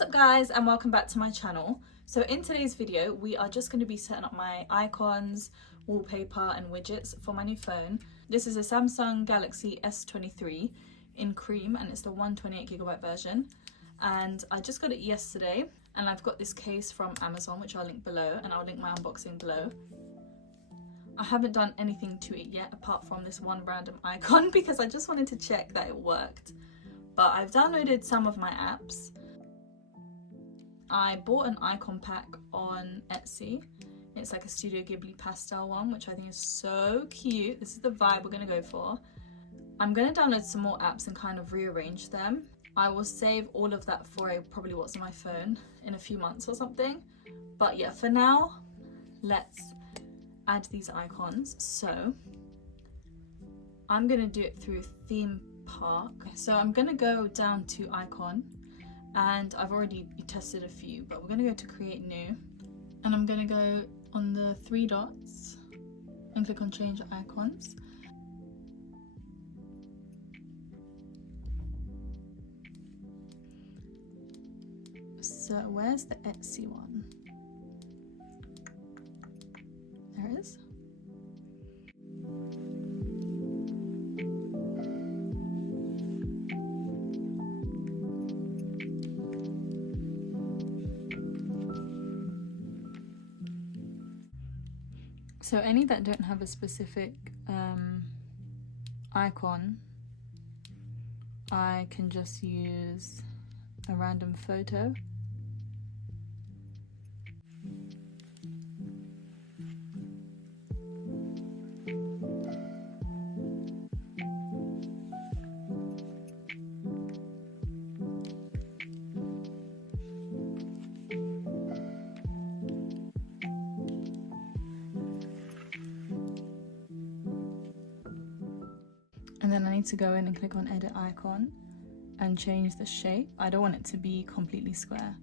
What's up guys, and welcome back to my channel. So in today's video we are just going to be setting up my icons, wallpaper and widgets for my new phone. This is a Samsung Galaxy S23 in cream and it's the 128GB version, and I just got it yesterday. And I've got this case from Amazon, which I'll link below, and I'll link my unboxing below. I haven't done anything to it yet apart from this one random icon because I just wanted to check that it worked. But I've downloaded some of my apps. I bought an icon pack on Etsy. It's like a Studio Ghibli pastel one, which I think is so cute. This is the vibe we're gonna go for. I'm gonna download some more apps and kind of rearrange them. I will save all of that for probably what's on my phone in a few months or something. But yeah, for now, let's add these icons. So I'm gonna do it through Theme Park. So I'm gonna go down to Icon, and I've already tested a few, but we're gonna go to Create New, and I'm gonna go on the three dots and click on Change Icons. So where's the Etsy one? There it is. So any that don't have a specific icon, I can just use a random photo. And then I need to go in and click on Edit Icon and change the shape. I don't want it to be completely square.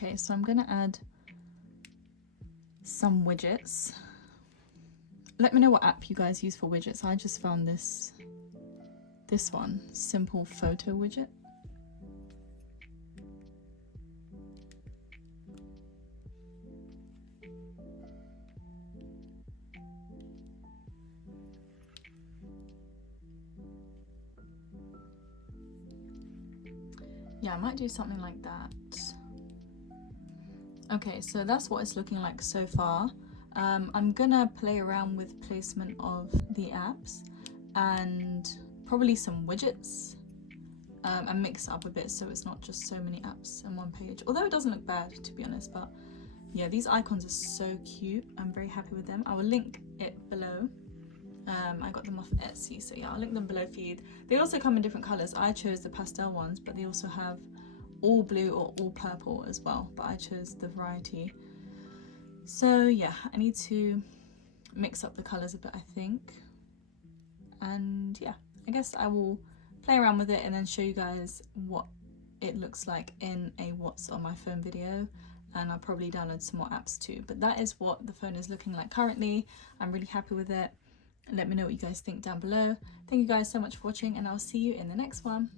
Okay, so I'm gonna add some widgets. Let me know what app you guys use for widgets. I just found this one, simple photo widget. Yeah, I might do something like that. Okay, so that's what it's looking like so far. I'm gonna play around with placement of the apps and probably some widgets, and mix it up a bit so it's not just so many apps in one page. Although it doesn't look bad, to be honest, but yeah, these icons are so cute. I'm very happy with them. I will link it below. I got them off Etsy, so yeah, I'll link them below for you. They also come in different colours. I chose the pastel ones, but they also have all blue or all purple as well, but I chose the variety. So yeah, I need to mix up the colours a bit, I think. And yeah, I guess I will play around with it and then show you guys what it looks like in a what's on my phone video, and I'll probably download some more apps too. But that is what the phone is looking like currently. I'm really happy with it. Let me know what you guys think down below. Thank you guys so much for watching, and I'll see you in the next one.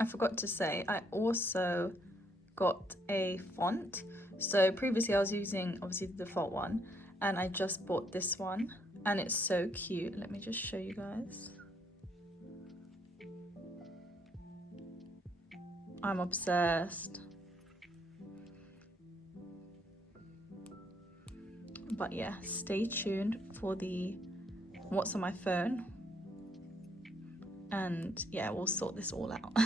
I forgot to say, I also got a font. So previously I was using obviously the default one, and I just bought this one, and it's so cute. Let me just show you guys. I'm obsessed. But yeah, stay tuned for the what's on my phone, and yeah, we'll sort this all out.